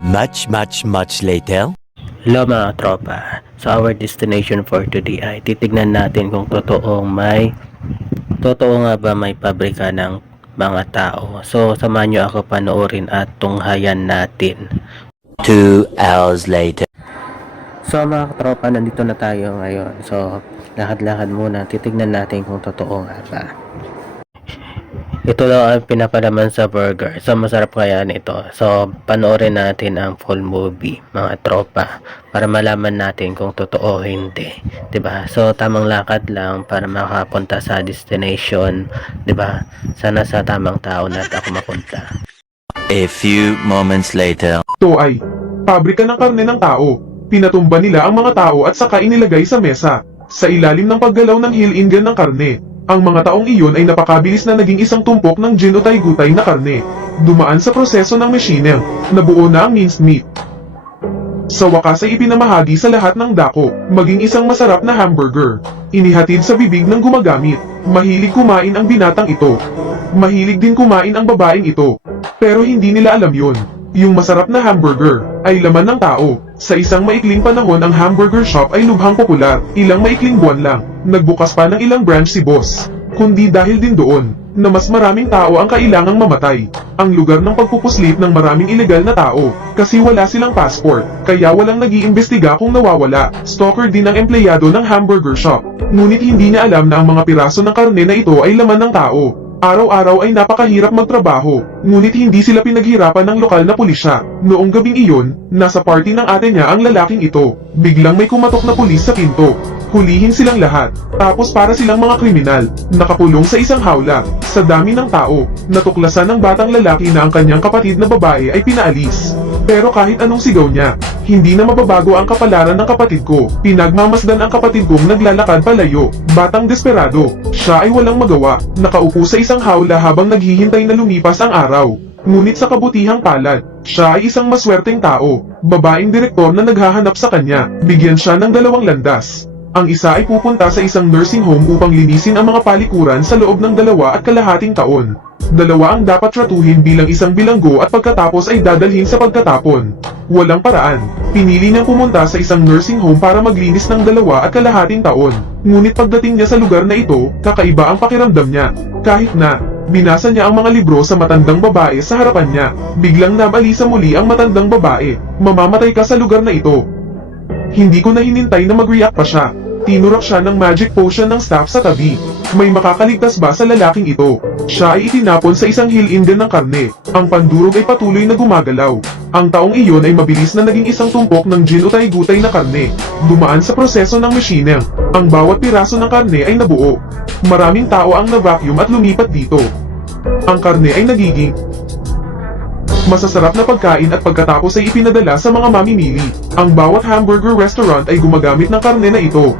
Much later. Hello mga tropa. So our destination for today ay titignan natin kung totoo nga ba may pabrika ng mga tao. So samahan nyo ako panoorin at tunghayan natin. 2 hours later. So mga tropa, nandito na tayo ngayon. So lakad-lakad muna, titignan natin kung totoo nga ba. Ito daw ang pinapalaman sa burger. So masarap kaya nito. So panoorin natin ang full movie mga tropa para malaman natin kung totoo o hindi, 'di ba? So tamang lakad lang para makapunta sa destination, 'di ba? Sana sa tamang tao na ako mapunta. A few moments later. Ito ay pabrika ng karne ng tao. Pinatumba nila ang mga tao at saka inilagay sa mesa. Sa ilalim ng paggalaw ng hill engine ng karne, ang mga taong iyon ay napakabilis na naging isang tumpok ng ginutay-gutay na karne. Dumaan sa proseso ng machine, nabuo na ang minced meat. Sa wakas ay ipinamahagi sa lahat ng dako, maging isang masarap na hamburger. Inihatid sa bibig ng gumagamit. Mahilig kumain ang binatang ito. Mahilig din kumain ang babaeng ito. Pero hindi nila alam yon. Yung masarap na hamburger ay laman ng tao. Sa isang maikling panahon ang hamburger shop ay lubhang popular. Ilang maikling buwan lang, nagbukas pa ng ilang branch si boss. Kundi dahil din doon, na mas maraming tao ang kailangang mamatay. Ang lugar ng pagpupuslit ng maraming ilegal na tao. Kasi wala silang passport, kaya walang nag-iimbestiga kung nawawala. Stalker din ang empleyado ng hamburger shop. Ngunit hindi niya alam na ang mga piraso ng karne na ito ay laman ng tao. Araw-araw ay napakahirap magtrabaho, ngunit hindi sila pinaghirapan ng lokal na pulisya. Noong gabing iyon, nasa party ng ate niya ang lalaking ito. Biglang may kumatok na pulis sa pinto. Hulihin silang lahat, tapos para silang mga kriminal, nakakulong sa isang hawla. Sa dami ng tao, natuklasan ng batang lalaki na ang kanyang kapatid na babae ay pinaalis. Pero kahit anong sigaw niya, hindi na mababago ang kapalaran ng kapatid ko. Pinagmamasdan ang kapatid kong naglalakad palayo. Batang desperado, siya ay walang magawa. Nakaupo sa isang hawla habang naghihintay na lumipas ang araw. Ngunit sa kabutihang palad, siya ay isang maswerteng tao. Babaeng direktor na naghahanap sa kanya. Bigyan siya ng 2 landas. Ang isa ay pupunta sa isang nursing home upang linisin ang mga palikuran sa loob ng 2.5 taon. 2 ang dapat tratuhin bilang isang bilanggo at pagkatapos ay dadalhin sa pagkatapon. Walang paraan, pinili niyang pumunta sa isang nursing home para maglinis ng 2.5 taon. Ngunit pagdating niya sa lugar na ito, kakaiba ang pakiramdam niya. Kahit na, binasa niya ang mga libro sa matandang babae sa harapan niya, biglang nabalisa muli ang matandang babae. Mamamatay ka sa lugar na ito. Hindi ko na hinintay na mag-react pa siya. Tinurak siya ng magic potion ng staff sa tabi. May makakaligtas ba sa lalaking ito? Siya ay itinapon sa isang hill engine ng karne. Ang pandurog ay patuloy na gumagalaw. Ang taong iyon ay mabilis na naging isang tumpok ng ginutay-gutay na karne. Dumaan sa proseso ng machine. Ang bawat piraso ng karne ay nabuo. Maraming tao ang na-vacuum at lumipat dito. Ang karne ay nagiging masasarap na pagkain at pagkatapos ay ipinadala sa mga mamimili. Ang bawat hamburger restaurant ay gumagamit ng karne na ito.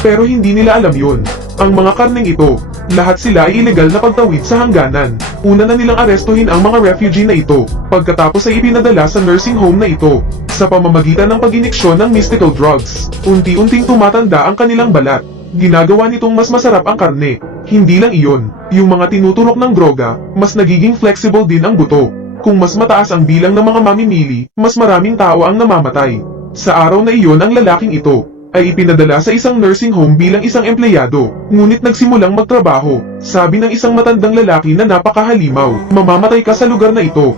Pero hindi nila alam yun. Ang mga karneng ito, lahat sila ay ilegal na pagtawid sa hangganan. Una na nilang arestuhin ang mga refugee na ito. Pagkatapos ay ipinadala sa nursing home na ito. Sa pamamagitan ng pag-iniksyon ng mystical drugs, unti-unting tumatanda ang kanilang balat. Ginagawa nitong mas masarap ang karne. Hindi lang iyon, yung mga tinuturok ng droga, mas nagiging flexible din ang buto. Kung mas mataas ang bilang ng mga mamimili, mas maraming tao ang namamatay. Sa araw na iyon ang lalaking ito ay ipinadala sa isang nursing home bilang isang empleyado. Ngunit nagsimulang magtrabaho. Sabi ng isang matandang lalaki na napakahalimaw, mamamatay ka sa lugar na ito.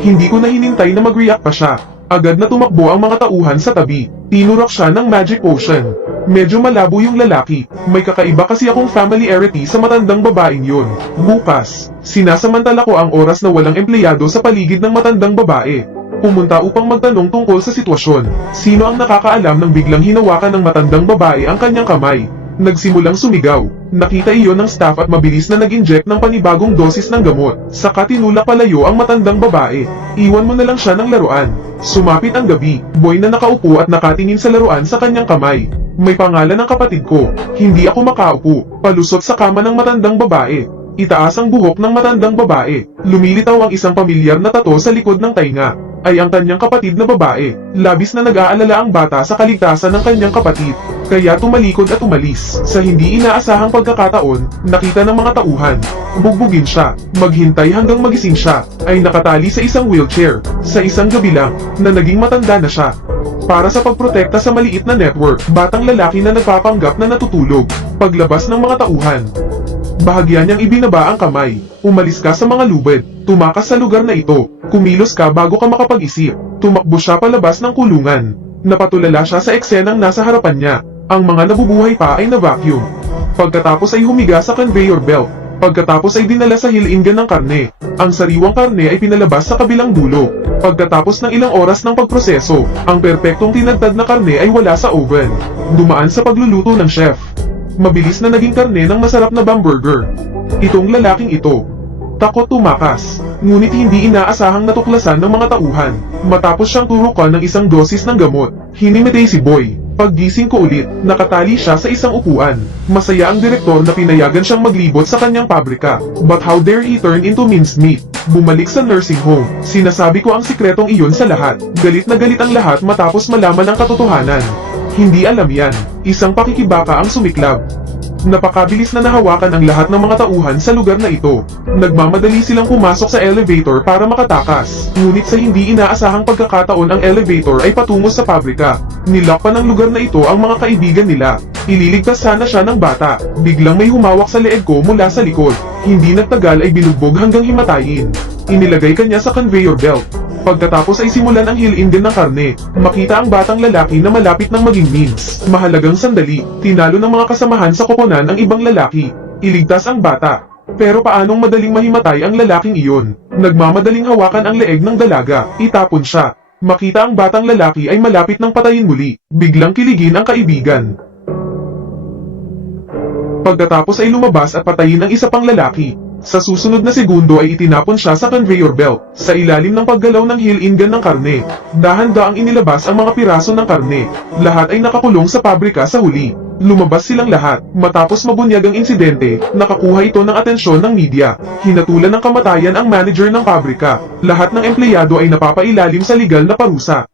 Hindi ko na hinintay na mag-react pa siya. Agad na tumakbo ang mga tauhan sa tabi. Tinurak siya ng magic potion. Medyo malabo yung lalaki. May kakaiba kasi akong familiarity sa matandang babaeng yun. Bukas, sinasamantala ko ang oras na walang empleyado sa paligid ng matandang babae. Pumunta upang magtanong tungkol sa sitwasyon. Sino ang nakakaalam ng biglang hinawakan ng matandang babae ang kanyang kamay? Nagsimulang sumigaw. Nakita iyon ng staff at mabilis na nag-inject ng panibagong dosis ng gamot. Saka tinulak palayo ang matandang babae. Iwan mo na lang siya ng laruan. Sumapit ang gabi. Boy na nakaupo at nakatingin sa laruan sa kanyang kamay. May pangalan ng kapatid ko. Hindi ako makaupo. Palusot sa kama ng matandang babae. Itaas ang buhok ng matandang babae. Lumilitaw ang isang pamilyar na tato sa likod ng tainga. Ay ang kanyang kapatid na babae. Labis na nag-aalala ang bata sa kaligtasan ng kanyang kapatid. Kaya tumalikod at umalis. Sa hindi inaasahang pagkakataon, nakita ng mga tauhan. Bugbugin siya, maghintay hanggang magising siya, ay nakatali sa isang wheelchair, sa isang gabi lang, na naging matanda na siya. Para sa pagprotekta sa maliit na network, batang lalaki na nagpapanggap na natutulog, paglabas ng mga tauhan. Bahagya niyang ibinaba ang kamay. Umalis ka sa mga lubid. Tumakas sa lugar na ito. Kumilos ka bago ka makapag-isip. Tumakbo siya palabas ng kulungan. Napatulala siya sa eksenang nasa harapan niya. Ang mga nabubuhay pa ay na-vacuum. Pagkatapos ay humiga sa conveyor belt. Pagkatapos ay dinala sa hilingan ng karne. Ang sariwang karne ay pinalabas sa kabilang dulo. Pagkatapos ng ilang oras ng pagproseso, ang perpektong tinadtad na karne ay wala sa oven. Dumaan sa pagluluto ng chef. Mabilis na naging karne ng masarap na hamburger. Itong lalaking ito. Takot tumakas. Ngunit hindi inaasahang natuklasan ng mga tauhan. Matapos siyang turukan ng isang dosis ng gamot, hinimitay si Boy. Paggising ko ulit, nakatali siya sa isang upuan. Masaya ang direktor na pinayagan siyang maglibot sa kanyang pabrika. But how dare he turn into mincemeat? Bumalik sa nursing home. Sinasabi ko ang sikretong iyon sa lahat. Galit na galit ang lahat matapos malaman ang katotohanan. Hindi alam yan. Isang pakikibaka ang sumiklab. Napakabilis na nahawakan ang lahat ng mga tauhan sa lugar na ito. Nagmamadali silang pumasok sa elevator para makatakas. Ngunit sa hindi inaasahang pagkakataon ang elevator ay patungo sa pabrika. Nilock pa ng lugar na ito ang mga kaibigan nila. Ililigtas sana siya ng bata. Biglang may humawak sa leeg ko mula sa likod. Hindi nagtagal ay binugbog hanggang himatayin. Inilagay kanya sa conveyor belt. Pagkatapos ay simulan ang hilingan ng karne. Makita ang batang lalaki na malapit ng maging means. Mahalagang sandali, tinalo ng mga kasamahan sa koponan ang ibang lalaki. Iligtas ang bata. Pero paanong madaling mahimatay ang lalaking iyon? Nagmamadaling hawakan ang leeg ng dalaga. Itapon siya. Makita ang batang lalaki ay malapit ng patayin muli. Biglang kiligin ang kaibigan. Pagkatapos ay lumabas at patayin ang isa pang lalaki. Sa susunod na segundo ay itinapon siya sa conveyor belt, sa ilalim ng paggalaw ng hilingan ng karne. Dahan-daang inilabas ang mga piraso ng karne. Lahat ay nakakulong sa pabrika sa huli. Lumabas silang lahat. Matapos mabunyag ang insidente, nakakuha ito ng atensyon ng media. Hinatulan ng kamatayan ang manager ng pabrika. Lahat ng empleyado ay napapailalim sa legal na parusa.